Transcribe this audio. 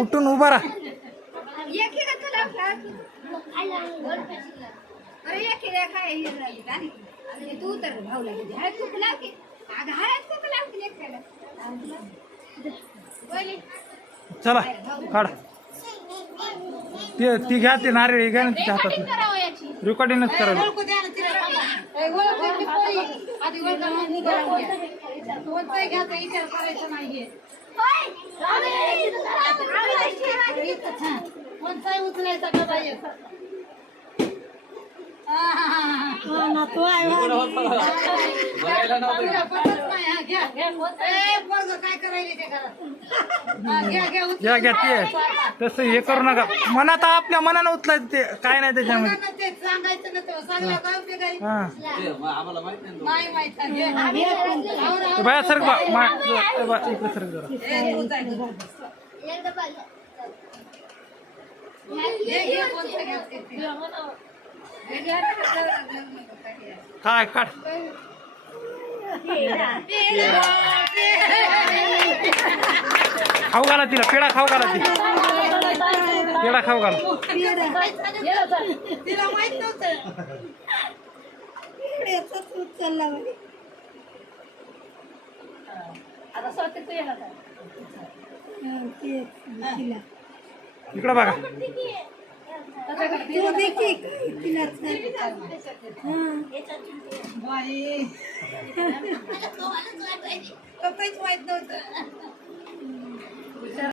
उठून उभा राहा. तू तर भाऊला चला काढ ती घ्या ते नारळ घ्या ना तिच्या हातात. रेकॉर्डिंगच करायला विचार करायचा नाहीये. कोणताही उचलायचा का बाई घ्या घ्या ते तसं हे करू नका. मनात आपल्या मनानं उचलायचं ते काय नाही त्याच्यामध्ये. सांगायचं ना बाया सर इकडे सर जरा काय काढ खाऊ घाला तिला पेढा खाऊ घाला ती पेढा खाऊ घाला. तिला माहित नव्हतं इकडं बघा माहित नव्हतं.